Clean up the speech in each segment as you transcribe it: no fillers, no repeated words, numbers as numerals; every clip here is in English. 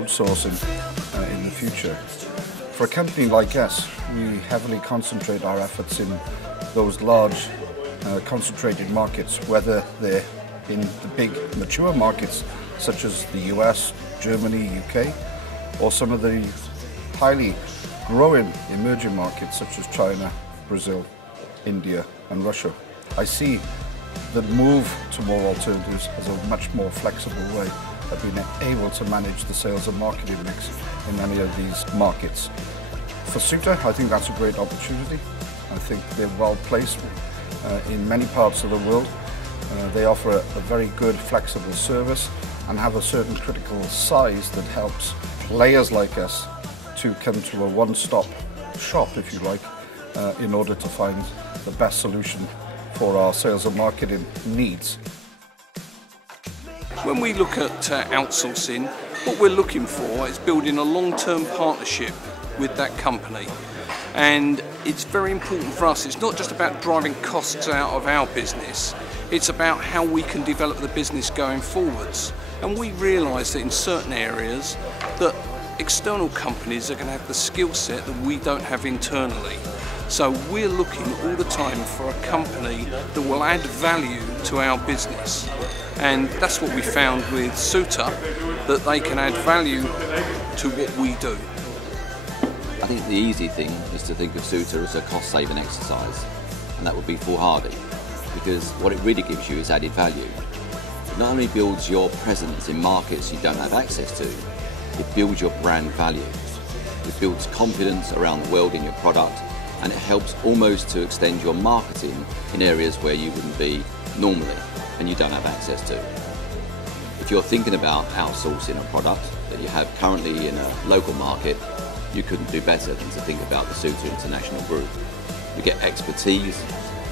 outsourcing in the future. For a company like us, we heavily concentrate our efforts in those large concentrated markets, whether they're in the big mature markets such as the US, Germany, UK, or some of the highly growing emerging markets such as China, Brazil, India and Russia. I see the move to more alternatives as a much more flexible way of being able to manage the sales and marketing mix in many of these markets. For Ceuta, I think that's a great opportunity. I think they're well placed in many parts of the world. They offer a very good flexible service and have a certain critical size that helps players like us to come to a one-stop shop, if you like, in order to find the best solution for our sales and marketing needs. When we look at outsourcing, what we're looking for is building a long-term partnership with that company. And it's very important for us. It's not just about driving costs out of our business, it's about how we can develop the business going forwards. And we realise that in certain areas that external companies are going to have the skill set that we don't have internally. So we're looking all the time for a company that will add value to our business. And that's what we found with Ceuta, that they can add value to what we do. I think the easy thing is to think of Ceuta as a cost-saving exercise, and that would be foolhardy, because what it really gives you is added value. It not only builds your presence in markets you don't have access to, it builds your brand value. It builds confidence around the world in your product, and it helps almost to extend your marketing in areas where you wouldn't be normally and you don't have access to. If you're thinking about outsourcing a product that you have currently in a local market, you couldn't do better than to think about the Ceuta International Group. You get expertise,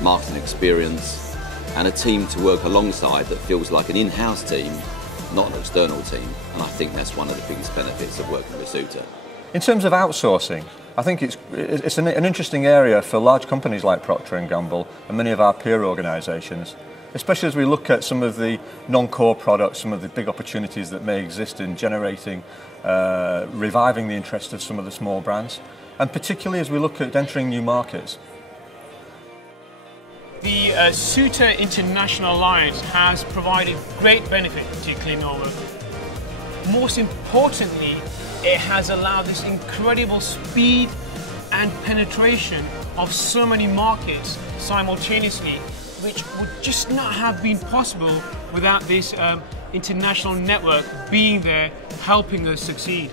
marketing experience, and a team to work alongside that feels like an in-house team, not an external team, and I think that's one of the biggest benefits of working with Ceuta. In terms of outsourcing, I think it's an interesting area for large companies like Procter & Gamble and many of our peer organisations, especially as we look at some of the non-core products, some of the big opportunities that may exist in generating, reviving the interest of some of the small brands, and particularly as we look at entering new markets. The Ceuta International Alliance has provided great benefit to Clinola. Most importantly, it has allowed this incredible speed and penetration of so many markets simultaneously, which would just not have been possible without this international network being there helping us succeed.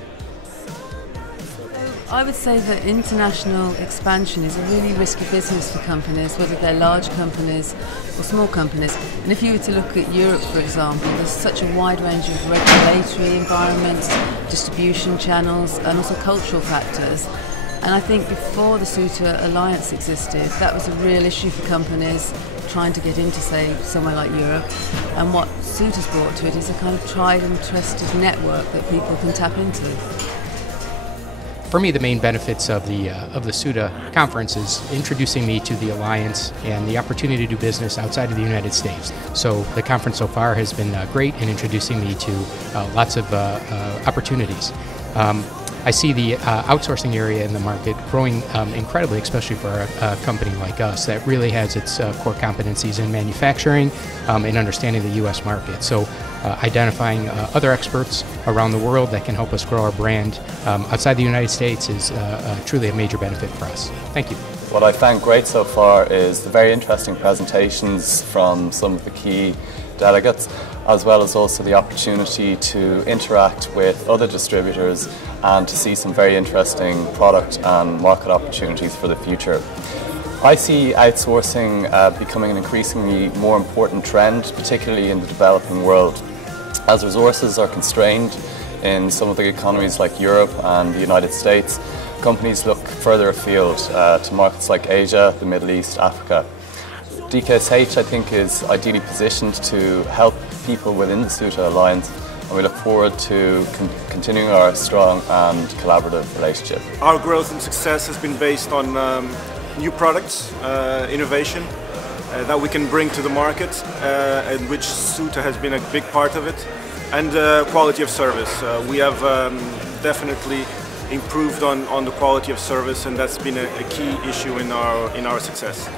I would say that international expansion is a really risky business for companies, whether they're large companies or small companies. And if you were to look at Europe, for example, there's such a wide range of regulatory environments, distribution channels, and also cultural factors. And I think before the Ceuta Alliance existed, that was a real issue for companies trying to get into, say, somewhere like Europe. And what Ceuta's brought to it is a kind of tried and trusted network that people can tap into. For me, the main benefits of the Ceuta conference is introducing me to the Alliance and the opportunity to do business outside of the United States. So the conference so far has been great in introducing me to lots of opportunities. I see the outsourcing area in the market growing incredibly, especially for a company like us that really has its core competencies in manufacturing and understanding the U.S. market. So identifying other experts around the world that can help us grow our brand outside the United States is truly a major benefit for us. Thank you. What I found great so far is the very interesting presentations from some of the key delegates, as well as also the opportunity to interact with other distributors and to see some very interesting product and market opportunities for the future. I see outsourcing becoming an increasingly more important trend, particularly in the developing world. As resources are constrained in some of the economies like Europe and the United States, companies look further afield to markets like Asia, the Middle East, Africa. DKSH, I think, is ideally positioned to help people within the Ceuta Alliance, and we look forward to continuing our strong and collaborative relationship. Our growth and success has been based on new products, innovation that we can bring to the market, and which Ceuta has been a big part of it. and quality of service. We have definitely improved on the quality of service, and that's been a key issue in our success.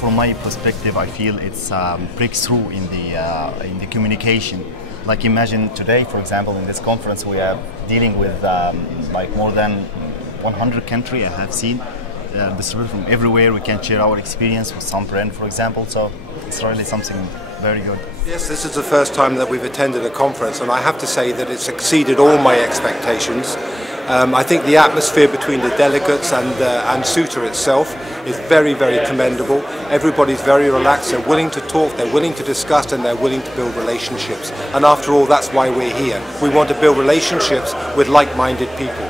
From my perspective, I feel it's a breakthrough in the communication. Like imagine today, for example, in this conference we are dealing with like more than 100 countries. I have seen distributors from everywhere. We can share our experience with some brand, for example. So it's really something very good. Yes, this is the first time that we've attended a conference, and I have to say that it's exceeded all my expectations. I think the atmosphere between the delegates and Ceuta itself is very, very commendable. Everybody's very relaxed, they're willing to talk, they're willing to discuss, and they're willing to build relationships. And after all, that's why we're here. We want to build relationships with like-minded people.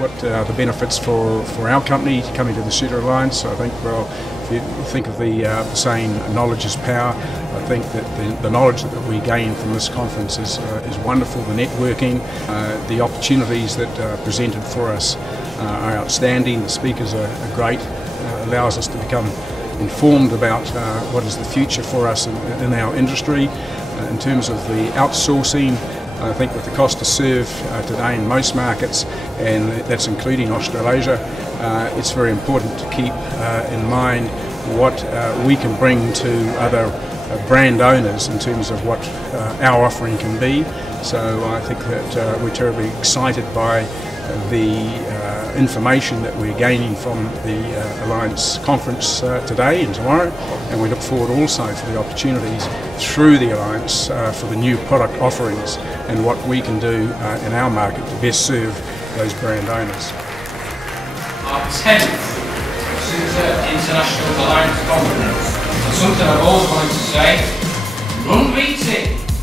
What are the benefits for our company coming to the Ceuta Alliance? I think, well, if you think of the saying, knowledge is power, I think that the knowledge that we gain from this conference is wonderful. The networking, the opportunities that are presented for us are outstanding. The speakers are great. Allows us to become informed about what is the future for us in our industry. In terms of the outsourcing, I think with the cost to serve today in most markets, and that's including Australasia, it's very important to keep in mind what we can bring to other brand owners in terms of what our offering can be. So I think that we're terribly excited by the information that we're gaining from the Alliance conference today and tomorrow, and we look forward also for the opportunities through the Alliance for the new product offerings and what we can do in our market to best serve those brand owners. Our 10th Ceuta International Alliance Conference. Something I've always wanted to say, run beats it!